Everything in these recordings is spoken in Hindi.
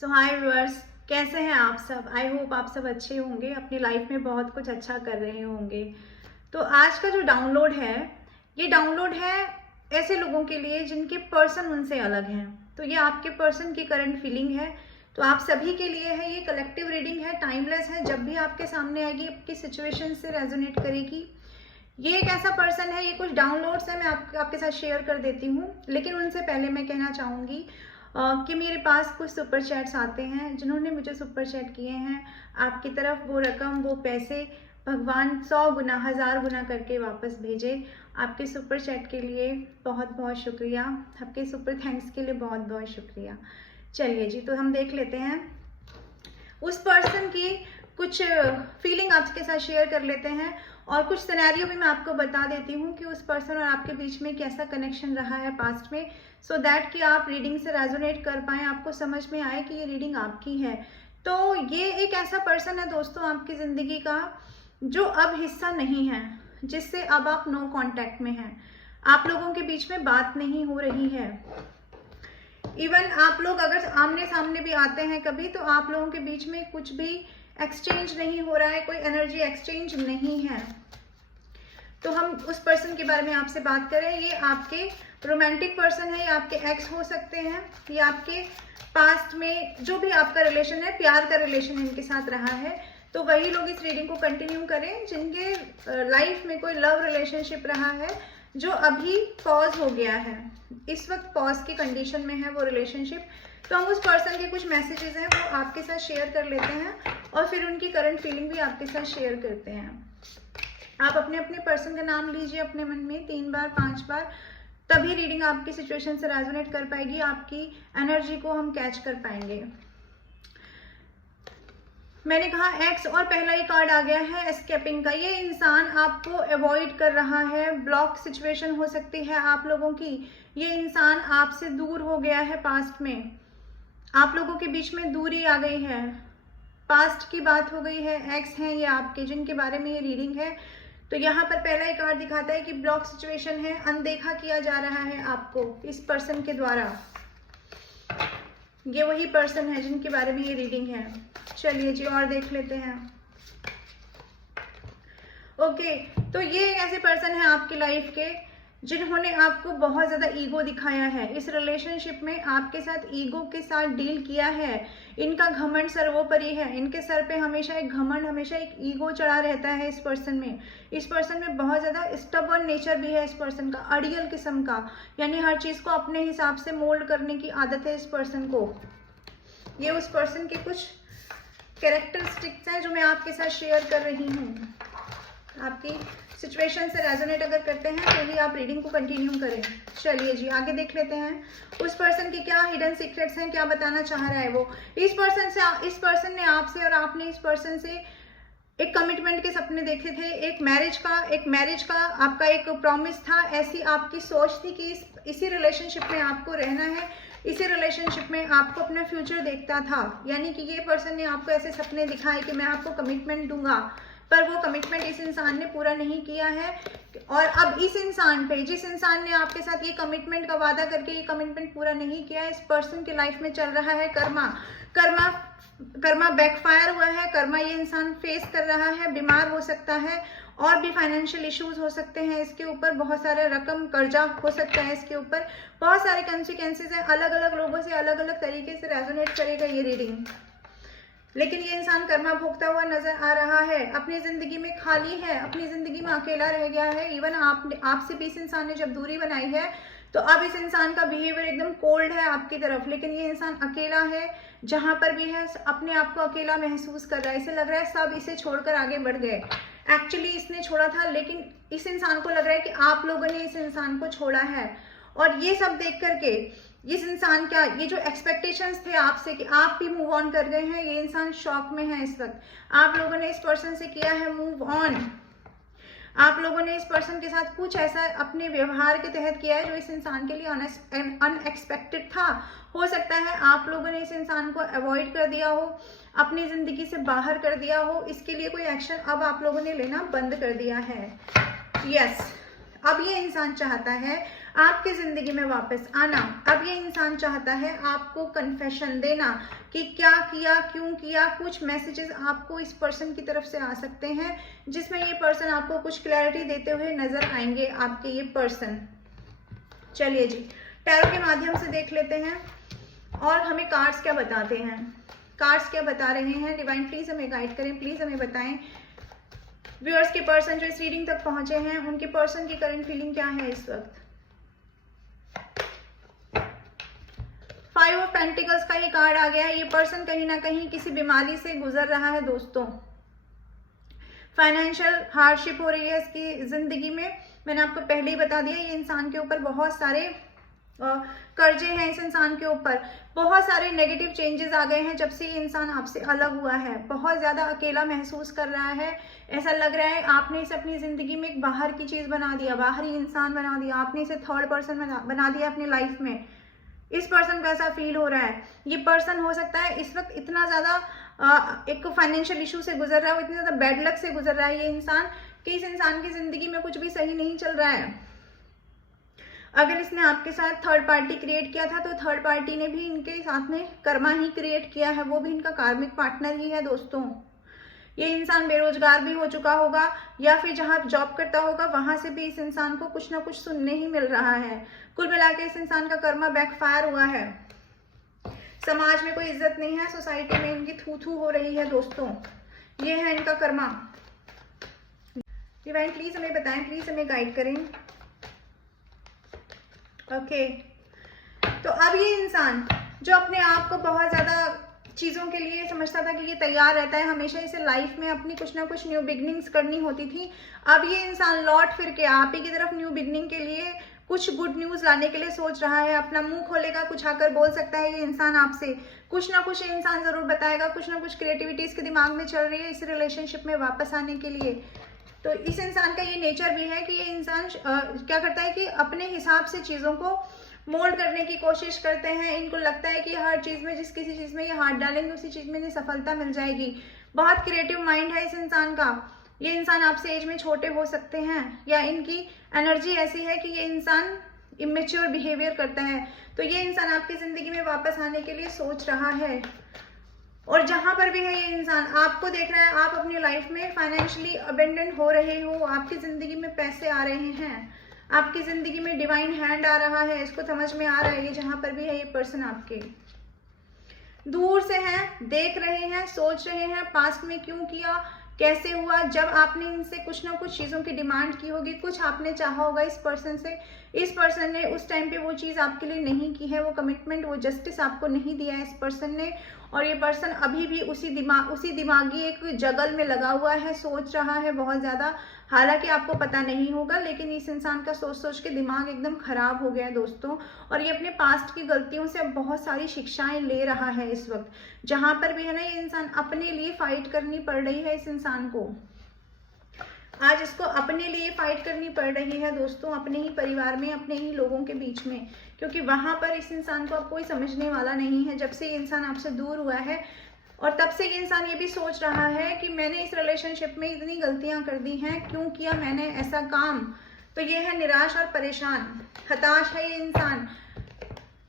सो हाय व्यूअर्स, कैसे हैं आप सब। आई होप आप सब अच्छे होंगे, अपनी लाइफ में बहुत कुछ अच्छा कर रहे होंगे। तो आज का जो डाउनलोड है, ये डाउनलोड है ऐसे लोगों के लिए जिनके पर्सन उनसे अलग हैं। तो ये आपके पर्सन की करंट फीलिंग है, तो आप सभी के लिए है। ये कलेक्टिव रीडिंग है, टाइमलेस है। जब भी आपके सामने आएगी, आपकी सिचुएशन से रेजोनेट करेगी। ये एक ऐसा पर्सन है, ये कुछ डाउनलोड्स है, मैं आपके साथ शेयर कर देती हूँ। लेकिन उनसे पहले मैं कहना चाहूँगी कि मेरे पास कुछ सुपर चैट्स आते हैं। जिन्होंने मुझे सुपर चैट किए हैं, आपकी तरफ वो रकम, वो पैसे भगवान 100 गुना 1000 गुना करके वापस भेजे। आपके सुपर चैट के लिए बहुत बहुत शुक्रिया, आपके सुपर थैंक्स के लिए बहुत बहुत शुक्रिया। चलिए जी, तो हम देख लेते हैं उस पर्सन की कुछ फीलिंग आपके साथ शेयर कर लेते हैं, और कुछ सिनेरियो भी मैं आपको बता देती हूँ कि उस पर्सन और आपके बीच में कैसा कनेक्शन रहा है पास्ट में, सो दैट कि आप रीडिंग से रेजोनेट कर पाएँ, आपको समझ में आए कि ये रीडिंग आपकी है। तो ये एक ऐसा पर्सन है दोस्तों आपकी ज़िंदगी का, जो अब हिस्सा नहीं है, जिससे अब आप नो कॉन्टैक्ट में हैं। आप लोगों के बीच में बात नहीं हो रही है। इवन आप लोग अगर आमने सामने भी आते हैं कभी, तो आप लोगों के बीच में कुछ भी एक्सचेंज नहीं हो रहा है, कोई एनर्जी एक्सचेंज नहीं है। तो हम उस पर्सन के बारे में आपसे बात करें। ये आपके रोमांटिक पर्सन है, ये आपके एक्स हो सकते हैं, ये आपके पास्ट में जो भी आपका रिलेशन है, प्यार का रिलेशन इनके साथ रहा है। तो वही लोग इस रीडिंग को कंटिन्यू करें जिनके लाइफ में कोई लव रिलेशनशिप रहा है, जो अभी पॉज हो गया है। इस वक्त पॉज की कंडीशन में है वो रिलेशनशिप। तो हम उस पर्सन के कुछ मैसेजेस हैं वो आपके साथ शेयर कर लेते हैं, और फिर उनकी करंट फीलिंग भी आपके साथ शेयर करते हैं। आप अपने अपने पर्सन का नाम लीजिए अपने मन में 3 बार 5 बार, तभी रीडिंग आपकी सिचुएशन से रेजोनेट कर पाएगी, आपकी एनर्जी को हम कैच कर पाएंगे। मैंने कहा एक्स, और पहला ही कार्ड आ गया है एस्केपिंग का। ये इंसान आपको अवॉइड कर रहा है, ब्लॉक सिचुएशन हो सकती है आप लोगों की। ये इंसान आपसे दूर हो गया है पास्ट में, आप लोगों के बीच में दूरी आ गई है, पास्ट की बात हो गई है। एक्स हैं ये आपके, जिनके बारे में ये रीडिंग है। तो यहाँ पर पहला ही कार्ड दिखाता है कि ब्लॉक सिचुएशन है, अनदेखा किया जा रहा है आपको इस पर्सन के द्वारा। ये वही पर्सन है जिनके बारे में ये रीडिंग है। चलिए जी, और देख लेते हैं। ओके, तो ये ऐसे पर्सन है आपकी लाइफ के जिन्होंने आपको बहुत ज़्यादा ईगो दिखाया है। इस रिलेशनशिप में आपके साथ ईगो के साथ डील किया है। इनका घमंड सर्वोपरि है, इनके सर पे हमेशा एक घमंड, हमेशा एक ईगो चढ़ा रहता है इस पर्सन में। इस पर्सन में बहुत ज़्यादा स्टबर्न नेचर भी है इस पर्सन का, अड़ियल किस्म का, यानी हर चीज़ को अपने हिसाब से मोल्ड करने की आदत है इस पर्सन को। ये उस पर्सन के कुछ कैरेक्टरिस्टिक्स हैं जो मैं आपके साथ शेयर कर रही हूँ। आपकी सिचुएशन से रेजोनेट अगर करते हैं तो ही आप रीडिंग को कंटिन्यू करें। चलिए जी, आगे देख लेते हैं उस पर्सन के क्या हिडन सीक्रेट्स हैं, क्या बताना चाह रहा है वो। इस पर्सन ने आपसे और आपने इस पर्सन से एक कमिटमेंट के सपने देखे थे, एक मैरिज का आपका एक प्रॉमिस था। ऐसी आपकी सोच थी कि इसी रिलेशनशिप में आपको रहना है, इसी रिलेशनशिप में आपको अपना फ्यूचर देखता था। यानी कि ये पर्सन ने आपको ऐसे सपने दिखाए कि मैं आपको कमिटमेंट दूंगा, पर वो कमिटमेंट इस इंसान ने पूरा नहीं किया है। और अब इस इंसान पे, जिस इंसान ने आपके साथ ये कमिटमेंट का वादा करके ये कमिटमेंट पूरा नहीं किया, इस पर्सन की लाइफ में चल रहा है कर्मा बैकफायर हुआ है। कर्मा ये इंसान फेस कर रहा है, बीमार हो सकता है, और भी फाइनेंशियल इश्यूज हो सकते हैं इसके ऊपर, बहुत सारे रकम कर्जा हो सकता है इसके ऊपर, बहुत सारे कॉन्सिक्वेंसेज हैं। अलग अलग लोगों से अलग अलग तरीके से रेजोनेट करेगा ये रीडिंग। लेकिन ये इंसान कर्मा भोगता हुआ नजर आ रहा है, अपनी जिंदगी में खाली है, अपनी जिंदगी में अकेला रह गया है। इवन आपसे भी इस इंसान ने जब दूरी बनाई है, तो अब इस इंसान का बिहेवियर एकदम कोल्ड है आपकी तरफ। लेकिन ये इंसान अकेला है, जहां पर भी है अपने आप को अकेला महसूस कर रहा है। इसे लग रहा है सब इसे छोड़कर आगे बढ़ गए। एक्चुअली इसने छोड़ा था, लेकिन इस इंसान को लग रहा है कि आप लोगों ने इस इंसान को छोड़ा है। और ये सब देख करके इस इंसान क्या, ये जो एक्सपेक्टेशंस थे आपसे कि आप भी मूव ऑन कर गए हैं, ये इंसान शॉक में है इस वक्त। आप लोगों ने इस पर्सन से किया है मूव ऑन। आप लोगों ने इस पर्सन के साथ कुछ ऐसा अपने व्यवहार के तहत किया है जो इस इंसान के लिए अनएक्सपेक्टेड था। हो सकता है आप लोगों ने इस इंसान को अवॉइड कर दिया हो, अपनी जिंदगी से बाहर कर दिया हो। इसके लिए कोई एक्शन अब आप लोगों ने लेना बंद कर दिया है। यस, अब ये इंसान चाहता है आपकी ज़िंदगी में वापस आना। अब ये इंसान चाहता है आपको कन्फेशन देना कि क्या किया, क्यों किया। कुछ मैसेजेस आपको इस पर्सन की तरफ से आ सकते हैं जिसमें ये पर्सन आपको कुछ क्लैरिटी देते हुए नजर आएंगे, आपके ये पर्सन। चलिए जी, टैरो के माध्यम से देख लेते हैं और हमें कार्ड्स क्या बताते हैं, कार्ड्स क्या बता रहे हैं। डिवाइन प्लीज हमें गाइड करें, प्लीज हमें बताएं। व्यूअर्स के पर्सन जो इस रीडिंग तक पहुंचे हैं, उनके पर्सन की करंट फीलिंग क्या है इस वक्त। 5 ऑफ पेंटिकल्स का ये कार्ड आ गया है। ये पर्सन कहीं ना कहीं किसी बीमारी से गुजर रहा है दोस्तों। फाइनेंशियल हार्डशिप हो रही है इसकी जिंदगी में। मैंने आपको पहले ही बता दिया, ये इंसान के ऊपर बहुत सारे कर्जे हैं। इस इंसान के ऊपर बहुत सारे नेगेटिव चेंजेस आ गए हैं जब से ये इंसान आपसे अलग हुआ है। बहुत ज्यादा अकेला महसूस कर रहा है। ऐसा लग रहा है आपने इसे अपनी जिंदगी में एक बाहर की चीज बना दिया, बाहरी इंसान बना दिया, आपने इसे थर्ड पर्सन बना दिया अपनी लाइफ में। इस पर्सन को ऐसा फील हो रहा है। ये पर्सन हो सकता है इस वक्त इतना ज्यादा एक फाइनेंशियल इशू से गुजर रहा है, इतनी ज्यादा बैड लक से गुजर रहा है ये इंसान कि इस इंसान की जिंदगी में कुछ भी सही नहीं चल रहा है। अगर इसने आपके साथ थर्ड पार्टी क्रिएट किया था तो थर्ड पार्टी ने भी इनके साथ में कर्मा ही क्रिएट किया है, वो भी इनका कार्मिक पार्टनर ही है दोस्तों। ये इंसान बेरोजगार भी हो चुका होगा या फिर जहां जॉब करता होगा वहां से भी इस इंसान को कुछ ना कुछ सुनने ही मिल रहा है। कुल मिलाकर इस इंसान का कर्मा बैकफायर हुआ है। समाज में कोई इज्जत नहीं है, सोसाइटी में इनकी थू थू हो रही है दोस्तों। ये है इनका कर्मा। डिवाइन प्लीज हमें बताएं, प्लीज हमें गाइड करें। ओके तो अब ये इंसान जो अपने आप को बहुत ज्यादा चीजों के लिए समझता था कि ये तैयार रहता है, हमेशा इसे लाइफ में अपनी कुछ ना कुछ न्यू बिगनिंग्स करनी होती थी। अब ये इंसान लौट फिर के आप ही की तरफ न्यू बिगनिंग के लिए, कुछ गुड न्यूज लाने के लिए सोच रहा है। अपना मुंह खोलेगा, कुछ आकर बोल सकता है ये इंसान आपसे। कुछ ना कुछ ये इंसान जरूर बताएगा, कुछ ना कुछ क्रिएटिविटी इसके दिमाग में चल रही है इस रिलेशनशिप में वापस आने के लिए। तो इस इंसान का ये नेचर भी है कि ये इंसान क्या करता है कि अपने हिसाब से चीजों को मोल्ड करने की कोशिश करते हैं। इनको लगता है कि हर चीज में, जिस किसी चीज में ये हाथ डालेंगे उसी चीज में इन्हें सफलता मिल जाएगी। बहुत क्रिएटिव माइंड है इस इंसान का। ये इंसान आपसे एज में छोटे हो सकते हैं या इनकी एनर्जी ऐसी है कि ये इंसान इमेच्योर बिहेवियर करता है। तो ये इंसान आपकी जिंदगी में वापस आने के लिए सोच रहा है। और जहां पर भी है ये इंसान आपको देख रहा है, आप अपनी लाइफ में फाइनेंशियली अबेंडेंट हो रहे हो, आपकी जिंदगी में पैसे आ रहे हैं, आपकी जिंदगी में डिवाइन हैंड आ रहा है, इसको समझ में आ रहा है। ये जहां पर भी है ये पर्सन आपके दूर से हैं, देख रहे हैं, सोच रहे हैं पास्ट में क्यों किया, कैसे हुआ। जब आपने इनसे कुछ ना कुछ चीजों की डिमांड की होगी, कुछ आपने चाहा होगा इस पर्सन से, इस पर्सन ने उस टाइम पे वो चीज आपके लिए नहीं की है, वो कमिटमेंट, वो जस्टिस आपको नहीं दिया है इस पर्सन ने। और ये पर्सन अभी भी उसी दिमागी एक जगल में लगा हुआ है, सोच रहा है बहुत ज्यादा। हालांकि आपको पता नहीं होगा, लेकिन इस इंसान का सोच सोच के दिमाग एकदम खराब हो गया है दोस्तों। और ये अपने पास्ट की गलतियों से अब बहुत सारी शिक्षाएं ले रहा है इस वक्त। जहां पर भी है ना, ये इंसान अपने लिए फाइट करनी पड़ रही है इस इंसान को। आज इसको अपने लिए फाइट करनी पड़ रही है दोस्तों, अपने ही परिवार में, अपने ही लोगों के बीच में, क्योंकि वहां पर इस इंसान को अब कोई समझने वाला नहीं है। जब से ये इंसान आपसे दूर हुआ है और तब से ये इंसान ये भी सोच रहा है कि मैंने इस रिलेशनशिप में इतनी गलतियां कर दी हैं, क्यों किया मैंने ऐसा काम। तो ये है निराश और परेशान, हताश है ये इंसान।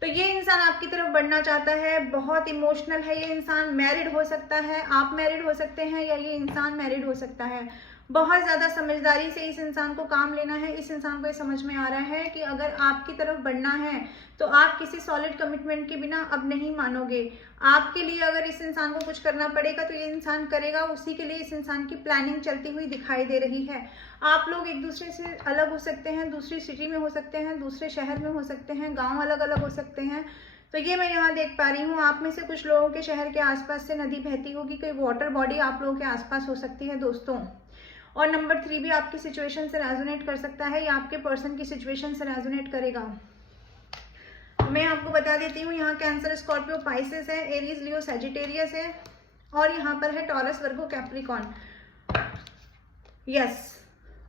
तो ये इंसान आपकी तरफ बढ़ना चाहता है, बहुत इमोशनल है ये इंसान। मैरिड हो सकता है, आप मैरिड हो सकते हैं या ये इंसान मैरिड हो सकता है। बहुत ज्यादा समझदारी से इस इंसान को काम लेना है। इस इंसान को ये समझ में आ रहा है कि अगर आपकी तरफ बढ़ना है तो आप किसी सॉलिड कमिटमेंट के बिना अब नहीं मानोगे। आपके लिए अगर इस इंसान को कुछ करना पड़ेगा तो ये इंसान करेगा, उसी के लिए इस इंसान की प्लानिंग चलती हुई दिखाई दे रही है। आप लोग एक दूसरे से अलग हो सकते हैं, दूसरी सिटी में हो सकते हैं, दूसरे शहर में हो सकते हैं, गाँव अलग अलग हो सकते हैं। तो ये मैं यहाँ देख पा रही हूँ, आप में से कुछ लोगों के शहर के आसपास से नदी बहती होगी, कोई वाटर बॉडी आप लोगों के आसपास हो सकती है दोस्तों। और नंबर 3 भी आपकी सिचुएशन से रेजोनेट कर सकता है या आपके पर्सन की सिचुएशन से रेजोनेट करेगा। मैं आपको बता देती हूँ, यहाँ कैंसर, स्कॉर्पियो, पाइसेस है, एरीज, लियो, सैजिटेरियस है और यहाँ पर है टॉरस, वर्गो, कैप्रिकॉन। यस,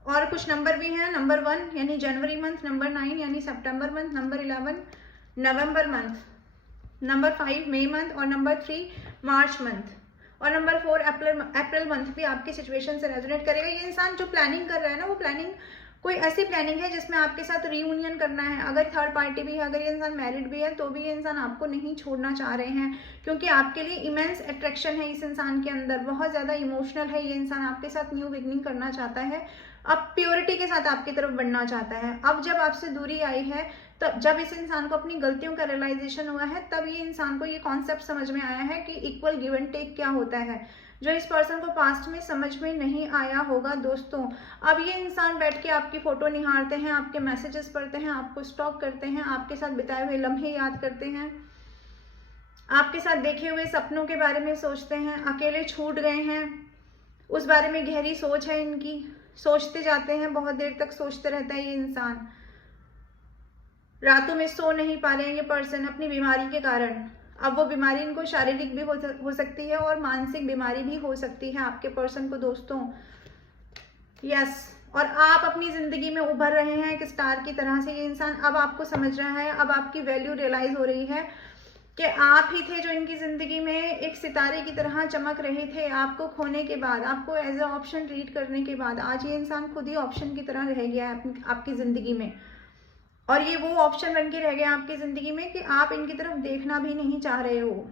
और कुछ नंबर भी हैं, नंबर 1 यानी जनवरी मंथ, नंबर 9 यानी सितंबर मंथ, नंबर 11 नवंबर मंथ, नंबर 5 मई मंथ और नंबर 3 मार्च मंथ और नंबर 4 अप्रैल मंथ भी आपकी सिचुएशन से रेजोनेट करेगा। ये इंसान जो प्लानिंग कर रहा है ना, वो प्लानिंग कोई ऐसी प्लानिंग है जिसमें आपके साथ रीयूनियन करना है। अगर थर्ड पार्टी भी है, अगर ये इंसान मैरिड भी है, तो भी ये इंसान आपको नहीं छोड़ना चाह रहे हैं, क्योंकि आपके लिए इमेंस अट्रैक्शन है इस इंसान के अंदर। बहुत ज़्यादा इमोशनल है ये इंसान, आपके साथ न्यू बिगनिंग करना चाहता है, अब प्योरिटी के साथ आपकी तरफ बढ़ना चाहता है। अब जब आपसे दूरी आई है, तब जब इस इंसान को अपनी गलतियों का रियलाइजेशन हुआ है, तब ये इंसान को ये कॉन्सेप्ट समझ में आया है कि इक्वल गिव एंड टेक क्या होता है, जो इस पर्सन को पास्ट में समझ में नहीं आया होगा दोस्तों। अब ये इंसान बैठ के आपकी फोटो निहारते हैं, आपके मैसेजेस पढ़ते हैं, आपको स्टॉक करते हैं, आपके साथ बिताए हुए लम्हे याद करते हैं, आपके साथ देखे हुए सपनों के बारे में सोचते हैं, अकेले छूट गए हैं उस बारे में गहरी सोच है इनकी, सोचते जाते हैं, बहुत देर तक सोचते रहता है ये इंसान। रातों में सो नहीं पा रहे हैं ये पर्सन अपनी बीमारी के कारण। अब वो बीमारी इनको शारीरिक भी हो सकती है और मानसिक बीमारी भी हो सकती है आपके पर्सन को दोस्तों। यस, और आप अपनी जिंदगी में उभर रहे हैं एक स्टार की तरह से। ये इंसान अब आपको समझ रहा है, अब आपकी वैल्यू रियलाइज हो रही है कि आप ही थे जो इनकी जिंदगी में एक सितारे की तरह चमक रहे थे। आपको खोने के बाद, आपको एज ए ऑप्शन ट्रीट करने के बाद, आज ये इंसान खुद ही ऑप्शन की तरह रह गया है आपकी जिंदगी में। और ये वो ऑप्शन बन के रह गया आपकी जिंदगी में कि आप इनकी तरफ देखना भी नहीं चाह रहे हो।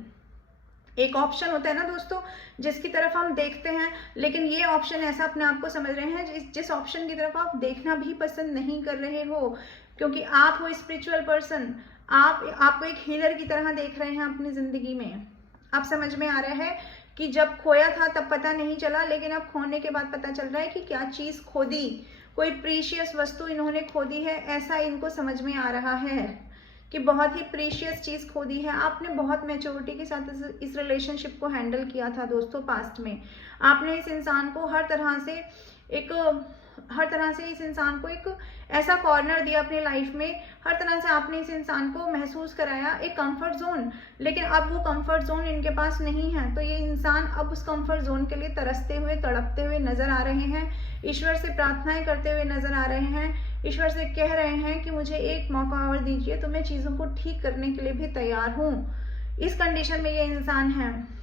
एक ऑप्शन होता है ना दोस्तों जिसकी तरफ हम देखते हैं, लेकिन ये ऑप्शन ऐसा अपने आप को समझ रहे हैं जिस ऑप्शन की तरफ आप देखना भी पसंद नहीं कर रहे हो, क्योंकि आप हो स्पिरिचुअल पर्सन, आपको एक हीलर की तरह देख रहे हैं अपनी जिंदगी में। अब समझ में आ रहा है कि जब खोया था तब पता नहीं चला, लेकिन अब खोने के बाद पता चल रहा है कि क्या चीज खो दी, कोई प्रीशियस वस्तु इन्होंने खो दी है, ऐसा इनको समझ में आ रहा है कि बहुत ही प्रीशियस चीज खो दी है। आपने बहुत मैच्योरिटी के साथ इस रिलेशनशिप को हैंडल किया था दोस्तों पास्ट में। आपने इस इंसान को हर तरह से इस इंसान को एक ऐसा कॉर्नर दिया अपनी लाइफ में, हर तरह से आपने इस इंसान को महसूस कराया एक कंफर्ट जोन, लेकिन अब वो कंफर्ट जोन इनके पास नहीं है। तो ये इंसान अब उस कंफर्ट जोन के लिए तरसते हुए, तड़पते हुए नजर आ रहे हैं, ईश्वर से प्रार्थनाएं करते हुए नजर आ रहे हैं, ईश्वर से कह रहे हैं कि मुझे एक मौका और दीजिए, तो मैं चीजों को ठीक करने के लिए भी तैयार हूँ। इस कंडीशन में ये इंसान है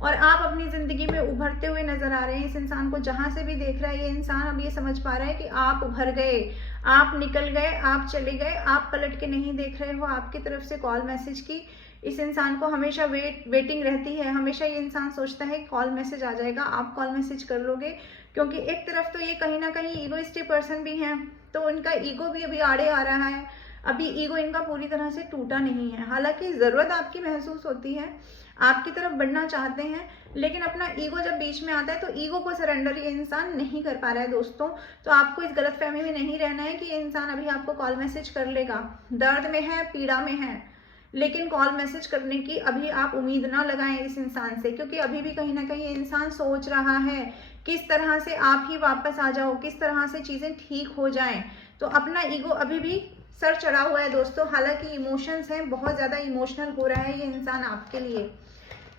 और आप अपनी जिंदगी में उभरते हुए नजर आ रहे हैं। इस इंसान को जहां से भी देख रहा है ये इंसान अब ये समझ पा रहा है कि आप उभर गए, आप निकल गए, आप चले गए, आप पलट के नहीं देख रहे हो। आपकी तरफ से कॉल मैसेज की इस इंसान को हमेशा वेटिंग रहती है, हमेशा ये इंसान सोचता है कॉल मैसेज आ जाएगा, आप कॉल मैसेज कर लोगे, क्योंकि एक तरफ तो ये कहीं ना कहीं ईगोइस्टिक पर्सन भी हैं, तो उनका ईगो भी अभी आड़े आ रहा है। अभी ईगो इनका पूरी तरह से टूटा नहीं है, हालांकि जरूरत आपकी महसूस होती है, आपकी तरफ बढ़ना चाहते हैं, लेकिन अपना ईगो जब बीच में आता है तो ईगो को सरेंडर ये इंसान नहीं कर पा रहा है दोस्तों। तो आपको इस गलतफहमी में नहीं रहना है कि ये इंसान अभी आपको कॉल मैसेज कर लेगा। दर्द में है, पीड़ा में है, लेकिन कॉल मैसेज करने की अभी आप उम्मीद ना लगाएं इस इंसान से, क्योंकि अभी भी कहीं ना कहीं ये इंसान सोच रहा है किस तरह से आप ही वापस आ जाओ, किस तरह से चीजें ठीक हो जाएं। तो अपना ईगो अभी भी सर चढ़ा हुआ है दोस्तों, हालांकि इमोशंस हैं, बहुत ज्यादा इमोशनल हो रहा है ये इंसान आपके लिए।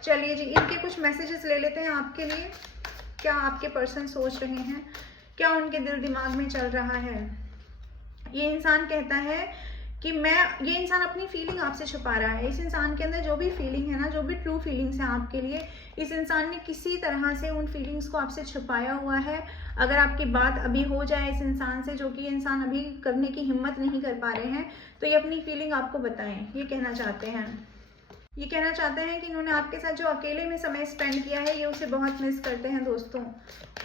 चलिए जी, इनके कुछ मैसेजेस ले लेते हैं आपके लिए। क्या आपके पर्सन सोच रहे हैं, क्या उनके दिल दिमाग में चल रहा है। ये इंसान कहता है कि ये इंसान अपनी फीलिंग आपसे छुपा रहा है। इस इंसान के अंदर जो भी फीलिंग है ना, जो भी ट्रू फीलिंग्स हैं आपके लिए, इस इंसान ने किसी तरह से उन फीलिंग्स को आपसे छुपाया हुआ है। अगर आपकी बात अभी हो जाए इस इंसान से, जो कि इंसान अभी करने की हिम्मत नहीं कर पा रहे हैं, तो ये अपनी फीलिंग आपको बताएं। ये कहना चाहते हैं कि इन्होंने आपके साथ जो अकेले में समय स्पेंड किया है, ये उसे बहुत मिस करते हैं दोस्तों।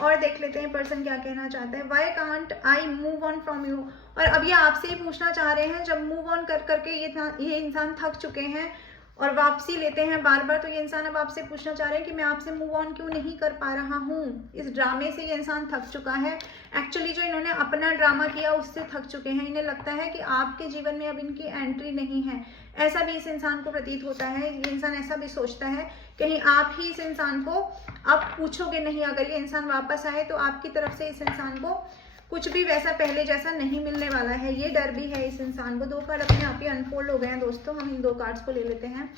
और देख लेते हैं पर्सन क्या कहना चाहता है। Why can't I move on from you. और अब ये आपसे ही पूछना चाह रहे हैं, जब मूव ऑन कर करके ये इंसान थक चुके हैं और वापसी लेते हैं बार बार, तो ये इंसान अब आपसे पूछना चाह रहे हैं कि मैं आपसे मूव ऑन क्यों नहीं कर पा रहा हूँ। इस ड्रामे से ये इंसान थक चुका है। एक्चुअली जो इन्होंने अपना ड्रामा किया उससे थक चुके हैं। इन्हें लगता है कि आपके जीवन में अब इनकी एंट्री नहीं है, ऐसा भी इस इंसान को प्रतीत होता है। ये इंसान ऐसा भी सोचता है कहीं आप ही इस इंसान को अब पूछोगे नहीं, अगर ये इंसान वापस आए तो आपकी तरफ से इस इंसान को कुछ भी वैसा पहले जैसा नहीं मिलने वाला है। ये डर भी है इस इंसान को। 2 कार्ड अपने आप ही अनफोल्ड हो गए हैं दोस्तों, हम इन 2 कार्ड्स को ले लेते हैं।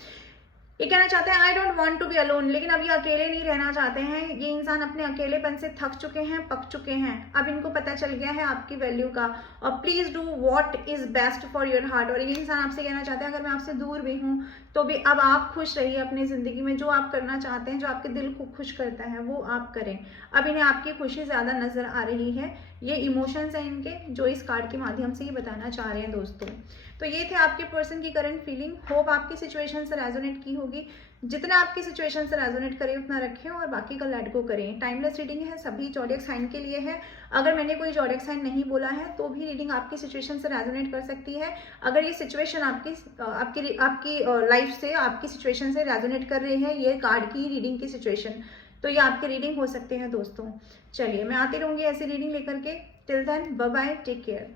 ये कहना चाहते हैं I don't want to be alone, लेकिन अब ये अकेले नहीं रहना चाहते हैं। ये इंसान अपने अकेलेपन से थक चुके हैं, पक चुके हैं। अब इनको पता चल गया है आपकी वैल्यू का। और please do what is best for your heart. और ये इंसान आपसे कहना चाहते हैं अगर मैं आपसे दूर भी हूँ तो भी अब आप खुश रहिए अपनी जिंदगी में। जो आप करना चाहते हैं, जो आपके दिल को खुश करता है, वो आप करें। अब इन्हें आपकी खुशी ज्यादा नजर आ रही है। ये इमोशंस हैं इनके, जो इस कार्ड के माध्यम से ही बताना चाह रहे हैं दोस्तों। तो ये थे आपके पर्सन की करंट फीलिंग। होप आपकी सिचुएशन से रेजोनेट की होगी। जितना आपकी सिचुएशन से रेजोनेट करे उतना रखें और बाकी का लेट गो करें। टाइमलेस रीडिंग है, सभी ज़ोडिएक साइन के लिए है। अगर मैंने कोई ज़ोडिएक साइन नहीं बोला है तो भी रीडिंग आपकी सिचुएशन से रेजोनेट कर सकती है। अगर ये सिचुएशन आपकी लाइफ से, आपकी सिचुएशन से रेजोनेट कर रही है, ये कार्ड की रीडिंग की सिचुएशन, तो ये आपके रीडिंग हो सकते हैं दोस्तों। चलिए, मैं आती रहूंगी ऐसी रीडिंग लेकर के। Till then, bye bye, take care.